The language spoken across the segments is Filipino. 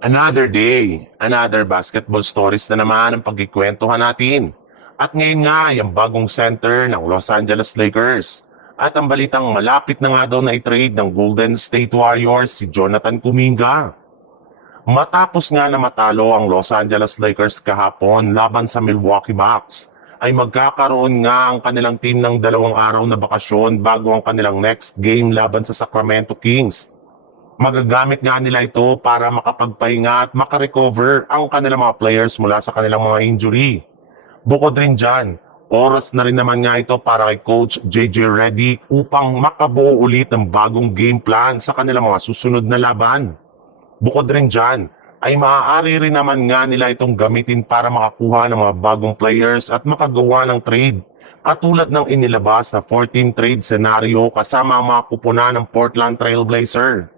Another day, another basketball stories na naman ang pagkikwentuhan natin. At ngayon nga ay ang bagong center ng Los Angeles Lakers. At ang balitang malapit na nga daw na i-trade ng Golden State Warriors si Jonathan Kuminga. Matapos nga na matalo ang Los Angeles Lakers kahapon laban sa Milwaukee Bucks, ay magkakaroon nga ang kanilang team ng 2 araw na bakasyon bago ang kanilang next game laban sa Sacramento Kings. Magagamit nga nila ito para makapagpahinga at makarecover ang kanilang mga players mula sa kanilang mga injury. Bukod rin dyan, oras na rin naman nga ito para kay Coach JJ Redick upang makabuo ulit ng bagong game plan sa kanilang mga susunod na laban. Bukod rin dyan, ay maaari rin naman nga nila itong gamitin para makakuha ng mga bagong players at makagawa ng trade. Katulad ng inilabas na 14 trade scenario kasama ang mga kupunan ng Portland Trail Blazer,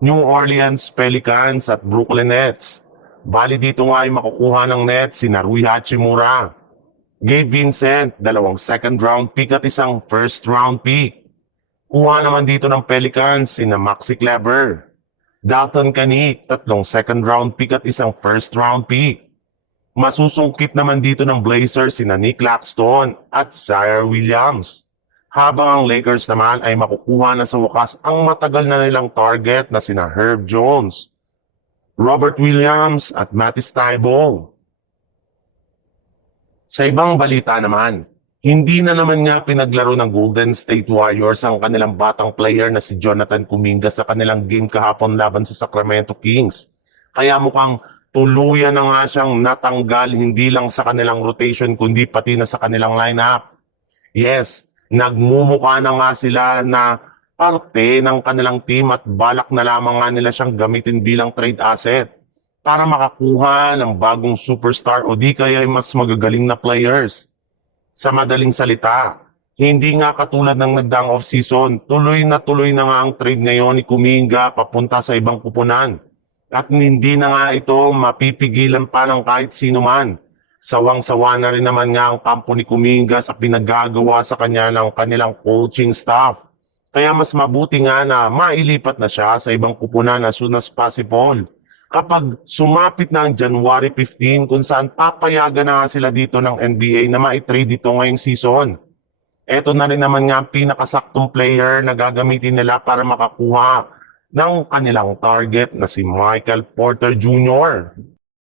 New Orleans Pelicans at Brooklyn Nets. Bali dito nga ay makukuha ng Nets si Rui Hachimura, Gabe Vincent, 2 second round pick at 1 first round pick. Kuha naman dito ng Pelicans si Maxi Kleber, Dalton Kanick, 3 second round pick at 1 first round pick. Masusungkit naman dito ng Blazers si Nick Claxton at Zaire Williams. Habang ang Lakers naman ay makukuha na sa wakas ang matagal na nilang target na sina Herb Jones, Robert Williams at Matisse Thybulle. Sa ibang balita naman, hindi na naman nga pinaglaro ng Golden State Warriors ang kanilang batang player na si Jonathan Kuminga sa kanilang game kahapon laban sa Sacramento Kings. Kaya mukhang tuluyan na nga siyang natanggal hindi lang sa kanilang rotation kundi pati na sa kanilang lineup. Yes, nagmumukha na nga sila na parte ng kanilang team at balak na lamang nga nila siyang gamitin bilang trade asset para makakuha ng bagong superstar o di kaya mas magagaling na players. Sa madaling salita, hindi nga katulad ng nagdaang off-season, tuloy na nga ang trade ngayon ni Kuminga papunta sa ibang kupunan. At hindi na nga ito mapipigilan pa ng kahit sino man. Sawang-sawa na rin naman nga ang kampo ni Kuminga sa pinagagawa sa kanya ng kanilang coaching staff. Kaya mas mabuti nga na mailipat na siya sa ibang kupunan as soon as possible. Kapag sumapit na ang January 15 kung saan papayagan na nga sila dito ng NBA na ma-trade ito ngayong season. Ito na rin naman nga ang pinakasaktong player na gagamitin nila para makakuha ng kanilang target na si Michael Porter Jr.